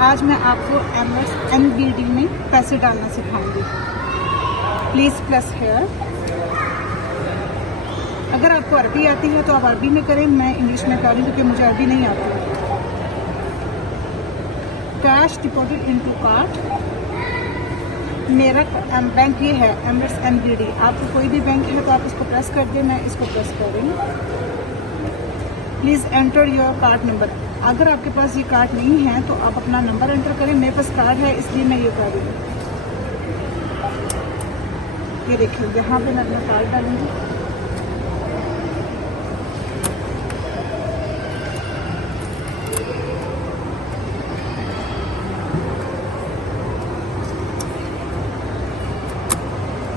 आज मैं आपको MSNBD में पैसे डालना सिखाऊंगी। Please plus here. अगर आपको अरबी आती है तो आप अरबी में करें, मैं इंग्लिश में कर रही हूँ क्योंकि मुझे अरबी नहीं आती। Cash deposit into card. मेरा बैंक ये है MSNBD। आपको कोई भी बैंक है तो आप इसको प्रेस कर दें, मैं इसको प्रेस कर रही हूँ। Please enter your card number. अगर आपके पास ये कार्ड नहीं है तो आप अपना नंबर एंटर करें। मेरे पास कार्ड है इसलिए मैं ये कर रही हूँ। ये देखिए यहाँ पे मैं अपना कार्ड डालूंगी।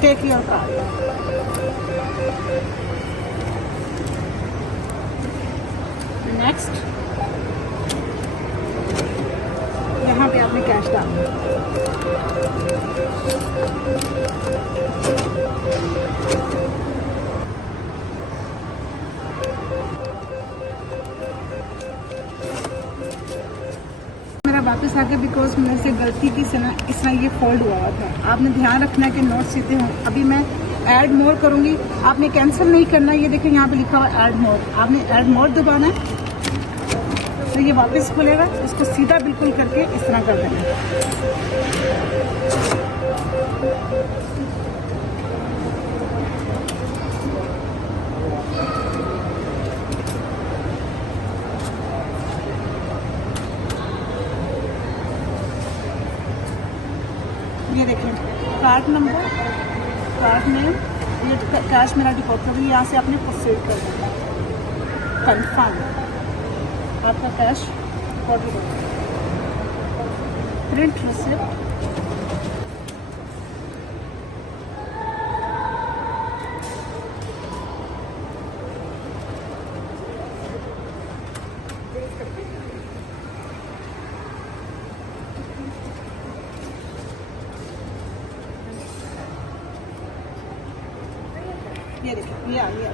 Take your card. नेक्स्ट, यहाँ पे आपने कैश डालना। मेरा वापस आ गया बिकॉज मेरे से गलती की इस तरह ये फोल्ड हुआ था। आपने ध्यान रखना है कि नोट सीधे हों। अभी मैं ऐड मोर करूँगी, आपने कैंसिल नहीं करना। ये देखिए यहाँ पे लिखा हुआ ऐड मोर, आपने ऐड मोर दबाना है तो ये वापस खुलेगा। इसको सीधा बिल्कुल करके इस तरह कर देना। ये देखें कार्ड नंबर, कार्ड नेम, ये कैश मेरा डिपॉजिट होगी। यहाँ से आपने प्रोसीड कर देना। कन्फर्म, आपका कैश डिपॉजिट होगा। Print receipt. ये देखिए ये आ गया।